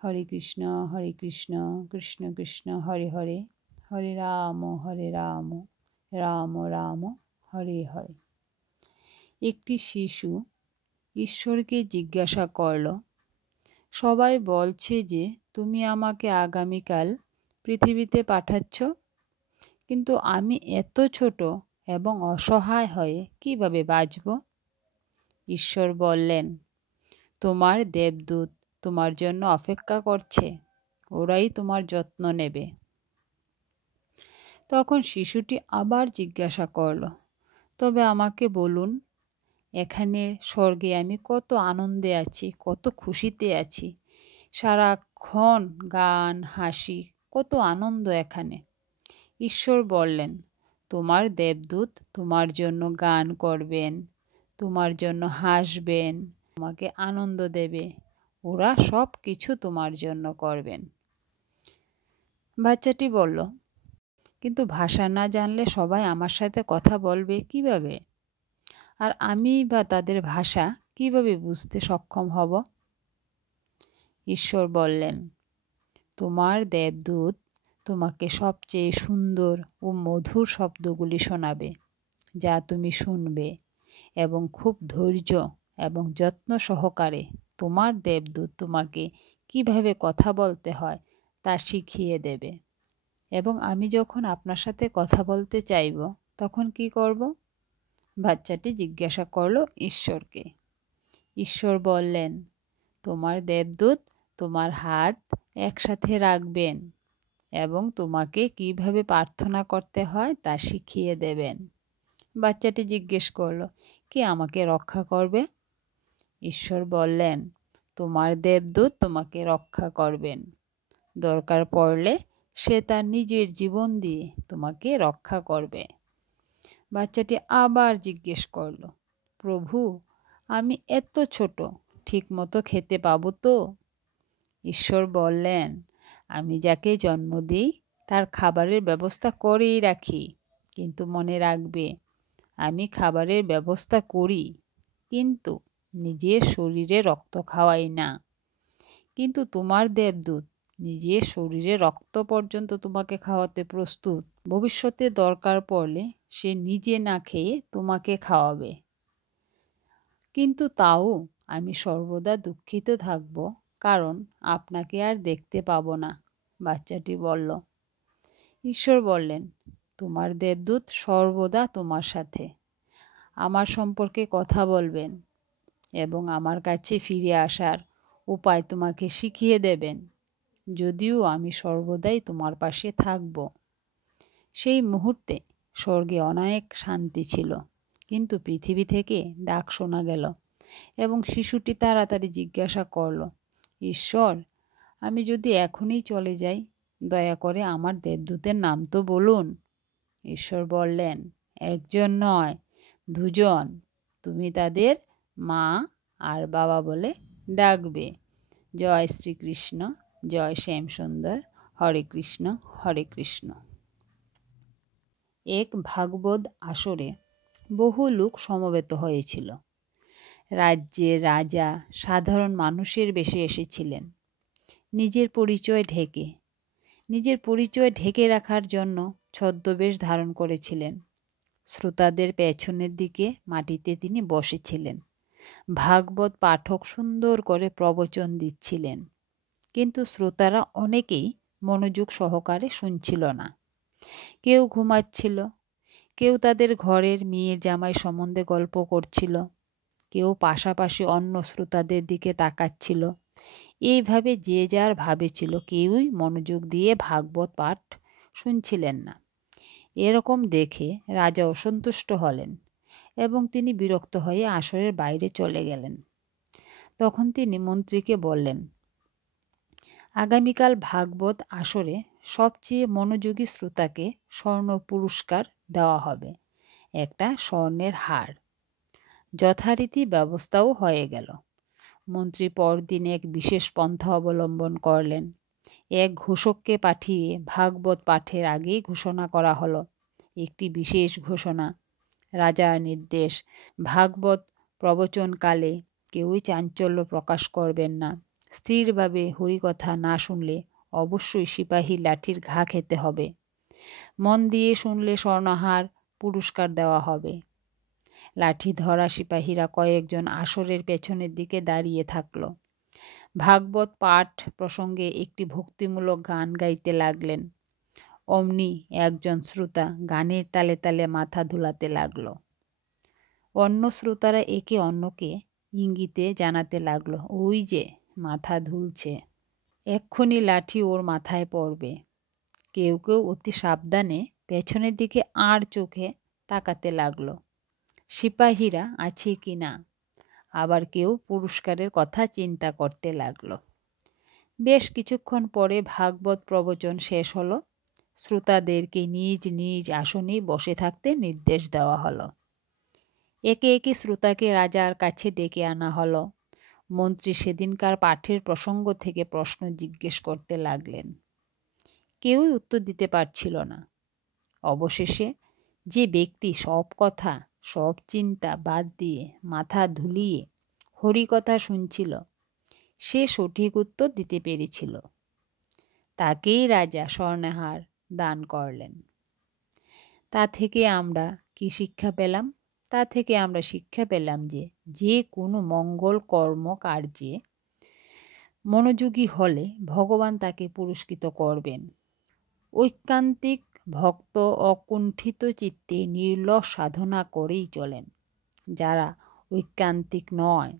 হরে কৃষ্ণ কৃষ্ণ কৃষ্ণ হরে হরে, হরে রাম রাম রাম হরে হরে। একটি শিশু ঈশ্বরকে জিজ্ঞাসা করল, সবাই বলছে যে তুমি আমাকে আগামীকাল পৃথিবীতে পাঠাচ্ছ, কিন্তু আমি এত ছোট এবং অসহায় হয়ে কিভাবে বাঁচব? ঈশ্বর বললেন, তোমার দেবদূত তোমার জন্য অপেক্ষা করছে, ওরাই তোমার যত্ন নেবে। তখন শিশুটি আবার জিজ্ঞাসা করল, তবে আমাকে বলুন, এখানে স্বর্গে আমি কত আনন্দে আছি, কত খুশিতে আছি, সারাক্ষণ গান হাসি, কত আনন্দ এখানে। ঈশ্বর বললেন, তোমার দেবদূত তোমার জন্য গান করবেন, তোমার জন্য হাসবেন, তোমাকে আনন্দ দেবে, ওরা সব কিছু তোমার জন্য করবেন। বাচ্চাটি বলল, কিন্তু ভাষা না জানলে সবাই আমার সাথে কথা বলবে কিভাবে? আর আমি বা তাদের ভাষা কিভাবে বুঝতে সক্ষম হব? ঈশ্বর বললেন, তোমার দেবদূত তোমাকে সবচেয়ে সুন্দর ও মধুর শব্দগুলি শোনাবে, যা তুমি শুনবে, এবং খুব ধৈর্য এবং যত্ন সহকারে তোমার দেবদূত তোমাকে কিভাবে কথা বলতে হয় তা শিখিয়ে দেবে। এবং আমি যখন আপনার সাথে কথা বলতে চাইব, তখন কি করব? বাচ্চাটি জিজ্ঞাসা করল ঈশ্বরকে। ঈশ্বর বললেন, তোমার দেবদূত তোমার হাত একসাথে রাখবেন এবং তোমাকে কিভাবে প্রার্থনা করতে হয় তা শিখিয়ে দেবেন। বাচ্চাটি জিজ্ঞেস করল, কে আমাকে রক্ষা করবে? ঈশ্বর বললেন, তোমার দেবদূত তোমাকে রক্ষা করবেন। দরকার পড়লে সে তার নিজের জীবন দিয়ে তোমাকে রক্ষা করবে। বাচ্চাটি আবার জিজ্ঞেস করল, প্রভু, আমি এত ছোট, ঠিকমতো খেতে পাবো তো? ঈশ্বর বললেন, আমি যাকে জন্ম দিই তার খাবারের ব্যবস্থা করেই রাখি, কিন্তু মনে রাখবে, আমি খাবারের ব্যবস্থা করি, কিন্তু নিজের শরীরে রক্ত খাওয়াই না। কিন্তু তোমার দেবদূত নিজের শরীরে রক্ত পর্যন্ত তোমাকে খাওয়াতে প্রস্তুত। ভবিষ্যতে দরকার পড়লে সে নিজে না খেয়ে তোমাকে খাওয়াবে। কিন্তু তাও আমি সর্বদা দুঃখিত থাকব, কারণ আপনাকে আর দেখতে পাবো না। বাচ্চাটি বলল। ঈশ্বর বললেন, তোমার দেবদূত সর্বদা তোমার সাথে আমার সম্পর্কে কথা বলবেন এবং আমার কাছে ফিরে আসার উপায় তোমাকে শিখিয়ে দেবেন, যদিও আমি সর্বদাই তোমার পাশে থাকব। সেই মুহূর্তে স্বর্গে অনেক শান্তি ছিল, কিন্তু পৃথিবী থেকে ডাক শোনা গেল এবং শিশুটি তাড়াতাড়ি জিজ্ঞাসা করল, ঈশ্বর, আমি যদি এখনই চলে যাই, দয়া করে আমার দেবদূতের নাম তো বলুন। ঈশ্বর বললেন, একজন নয়, দুজন। তুমি তাদের মা আর বাবা বলে ডাকবে। জয় শ্রীকৃষ্ণ, জয় শ্যামসুন্দর, হরে কৃষ্ণ হরে কৃষ্ণ। এক ভাগবত আসরে বহু লোক সমবেত হয়েছিল। রাজ্যের রাজা সাধারণ মানুষের বেশে এসেছিলেন, নিজের পরিচয় ঢেকে রাখার জন্য ছদ্মবেশ ধারণ করেছিলেন। শ্রোতাদের পেছনের দিকে মাটিতে তিনি বসেছিলেন। ভাগবত পাঠক সুন্দর করে প্রবচন দিচ্ছিলেন, কিন্তু শ্রোতারা অনেকেই মনোযোগ সহকারে শুনছিল না। কেউ ঘুমাচ্ছিল, কেউ তাদের ঘরের মেয়ের জামাই সম্বন্ধে গল্প করছিল, কেউ পাশাপাশি অন্য শ্রোতাদের দিকে তাকাচ্ছিল। এইভাবে যে যার ভাবে ছিল, কেউই মনোযোগ দিয়ে ভাগবত পাঠ শুনছিলেন না। এরকম দেখে রাজা অসন্তুষ্ট হলেন এবং তিনি বিরক্ত হয়ে আসরের বাইরে চলে গেলেন। তখন তিনি মন্ত্রীকে বললেন, আগামীকাল ভাগবত আসরে সবচেয়ে মনোযোগী শ্রোতাকে স্বর্ণ পুরস্কার দেওয়া হবে, একটা স্বর্ণের হার। যথারীতি ব্যবস্থাও হয়ে গেল। মন্ত্রী পরদিন এক বিশেষ পন্থা অবলম্বন করলেন। এক ঘোষককে পাঠিয়ে ভাগবত পাঠের আগেই ঘোষণা করা হলো একটি বিশেষ ঘোষণা। রাজার নির্দেশ, ভাগবত প্রবচনকালে কেউই চাঞ্চল্য প্রকাশ করবেন না, স্থিরভাবে হরিকথা না শুনলে অবশ্যই সিপাহী লাঠির ঘা খেতে হবে। মন দিয়ে শুনলে স্বর্ণহার পুরস্কার দেওয়া হবে। লাঠি ধরা সিপাহীরা কয়েকজন আসরের পেছনের দিকে দাঁড়িয়ে থাকল। ভাগবত পাঠ প্রসঙ্গে একটি ভক্তিমূলক গান গাইতে লাগলেন। অমনি একজন শ্রোতা গানের তালে তালে মাথা ধুলাতে লাগলো। অন্য শ্রোতারা একে অন্যকে ইঙ্গিতে জানাতে লাগলো, ওই যে মাথা ধুলছে, এক্ষুনি লাঠি ওর মাথায় পড়বে। কেউ কেউ অতি সাবধানে পেছনের দিকে আর চোখে তাকাতে লাগলো, সিপাহীরা আছে কি না। আবার কেউ পুরস্কারের কথা চিন্তা করতে লাগলো। বেশ কিছুক্ষণ পরে ভাগবত প্রবচন শেষ হলো। শ্রোতাদেরকে নিজ নিজ আসনে বসে থাকতে নির্দেশ দেওয়া হলো। একে একে শ্রোতাকে রাজার কাছে ডেকে আনা হলো। মন্ত্রী সেদিনকার পাঠের প্রসঙ্গ থেকে প্রশ্ন জিজ্ঞেস করতে লাগলেন। কেউই উত্তর দিতে পারছিল না। অবশেষে যে ব্যক্তি সব কথা সব চিন্তা বাদ দিয়ে মাথা ধুলিয়ে হরিকথা শুনছিল, সে সঠিক উত্তর দিতে পেরেছিল। তাকেই রাজা স্বর্ণহার দান করলেন। তা থেকে আমরা কি শিক্ষা পেলাম? তা থেকে আমরা শিক্ষা পেলাম যে কোনো মঙ্গল কর্ম কার্যে মনোযোগী হলে ভগবান তাকে পুরস্কৃত করবেন। ঐকান্তিক ভক্ত অকুণ্ঠিত চিত্তে নির্লস সাধনা করেই চলেন। যারা ঐকান্তিক নয়,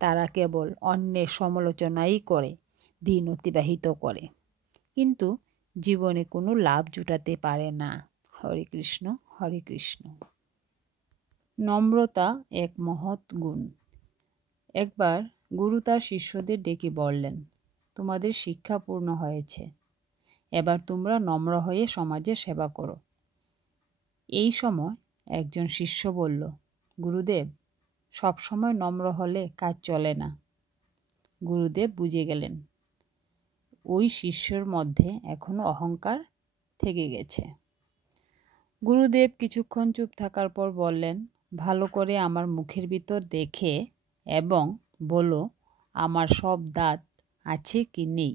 তারা কেবল অন্যের সমালোচনাই করে দিন অতিবাহিত করে, কিন্তু জীবনে কোনো লাভ জুটাতে পারে না। হরে কৃষ্ণ, হরে কৃষ্ণ। নম্রতা এক মহৎ গুণ। একবার গুরু তার শিষ্যদের ডেকে বললেন, তোমাদের শিক্ষা পূর্ণ হয়েছে, এবার তোমরা নম্র হয়ে সমাজের সেবা করো। এই সময় একজন শিষ্য বলল, গুরুদেব, সবসময় নম্র হলে কাজ চলে না। গুরুদেব বুঝে গেলেন ওই শিষ্যর মধ্যে এখনো অহংকার থেকে গেছে। গুরুদেব কিছুক্ষণ চুপ থাকার পর বললেন, ভালো করে আমার মুখের ভিতর দেখে এবং বলো আমার সব দাঁত আছে কি নেই।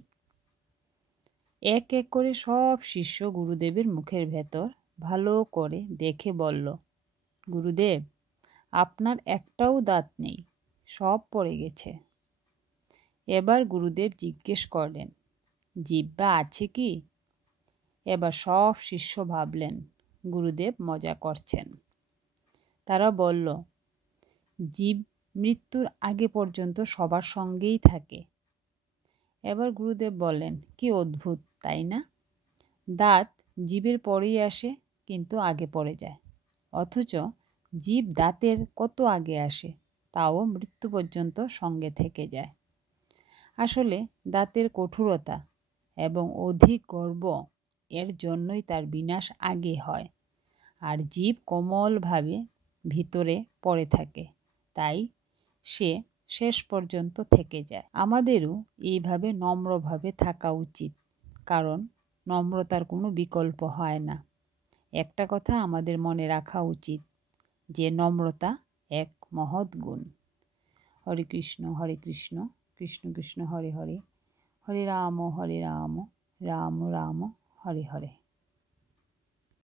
এক এক করে সব শিষ্য গুরুদেবের মুখের ভেতর ভালো করে দেখে বলল, গুরুদেব, আপনার একটাও দাঁত নেই, সব পড়ে গেছে। এবার গুরুদেব জিজ্ঞেস করলেন, জিহ্বা আছে কি? এবার সব শিষ্য ভাবলেন গুরুদেব মজা করছেন। তারা বলল, জীব মৃত্যুর আগে পর্যন্ত সবার সঙ্গেই থাকে। এবার গুরুদেব বললেন, কি অদ্ভুত, তাই না? দাঁত জীবের পরেই আসে, কিন্তু আগে পড়ে যায়, অথচ জীব দাঁতের কত আগে আসে, তাও মৃত্যু পর্যন্ত সঙ্গে থেকে যায়। আসলে দাঁতের কঠোরতা এবং অধিক গর্ব এর জন্যই তার বিনাশ আগে হয়, আর জীব কোমলভাবে ভিতরে পড়ে থাকে, তাই সে শেষ পর্যন্ত থেকে যায়। আমাদেরও এইভাবে নম্রভাবে থাকা উচিত, কারণ নম্রতার কোনো বিকল্প হয় না। একটা কথা আমাদের মনে রাখা উচিত যে নম্রতা এক মহৎ গুণ। হরে কৃষ্ণ, কৃষ্ণ কৃষ্ণ হরে হরে, হরে রাম রাম রাম, হরে হরে।